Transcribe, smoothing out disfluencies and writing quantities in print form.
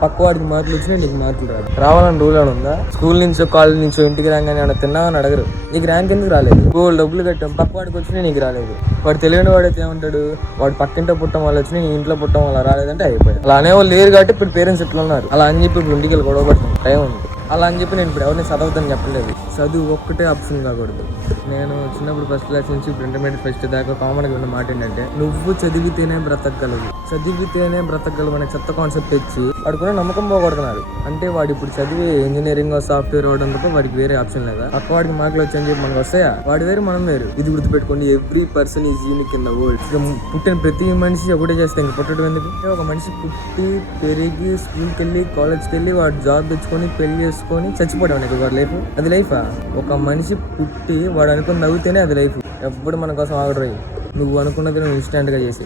పక్క వాడికి మార్కులు వచ్చినా నీకు మార్కులు రావాలని రూల్ అని ఉందా? స్కూల్ నుంచో కాలేజ్ నుంచో ఇంటికి రాగానే ఏమైనా తిన్నావని అడగరు. నీకు ర్యాంక్ ఎందుకు రాలేదు? స్కూల్ డబ్బులు కట్టాం, పక్క వాడికి వచ్చినా నీకు రాలేదు. వాడు తెలియని వాడైతే ఏమంటాడు, వాడు పక్కింటో పుట్టం వాళ్ళు వచ్చినా నీ ఇంట్లో పుట్టం వల్ల రాలేదంటే అయిపోయాయి. అలా అనేవాళ్ళు లేరు కాబట్టి ఇప్పుడు పేరెంట్స్ ఎట్లా ఉన్నారు. అలా అని చెప్పి ఇప్పుడు ఇంటికి వెళ్ళి గొడవ పడుతుంది టైం ఉంది. అలా అని చెప్పి నేను ఇప్పుడు ఎవరిని చదవద్దని చెప్పలేదు. చదువు ఒక్కటే ఆప్షన్ కాకూడదు. నేను చిన్నప్పుడు ఫస్ట్ క్లాస్ నుంచి ఇప్పుడు ఇంటర్మీడియట్ ఫస్ట్ దాకా కామన్గా ఉన్న మాట ఏంటంటే, నువ్వు చదివితేనే బ్రతకగలవు, చదివితేనే బ్రతకగలవు అనే చెత్త కాన్సెప్ట్ తెచ్చి వాడుకునే నమ్మకం పోగొడుతున్నారు. అంటే వాడు ఇప్పుడు చదివి ఇంజనీరింగ్ సాఫ్ట్వేర్ అవడం తప్ప వాడికి వేరే ఆప్షన్ లేదా? పక్క వాడికి మార్కులు వచ్చని చెప్పి మనకు వస్తాయా? వాడు వేరు మనం వేరు. ఇది గుర్తుపెట్టుకోండి, every person is unique in the world. ఇక పుట్టిన ప్రతి మనిషి ఒకటే చేస్తే ఇంక పుట్టడం ఎందుకు? ఒక మనిషి పుట్టి పెరిగి స్కూల్కి వెళ్ళి కాలేజ్కి వెళ్ళి వాడు జాబ్ తెచ్చుకొని పెళ్లి చేసుకొని చచ్చిపోవడం వాడి లైఫ్. అది లైఫా? ఒక మనిషి పుట్టి వాడు అనుకుని నవ్వుతేనే అది లైఫ్. ఎప్పుడు మన కోసం ఆగడరు. నువ్వు అనుకున్నది నువ్వు ఇన్స్టాంట్గా చేసి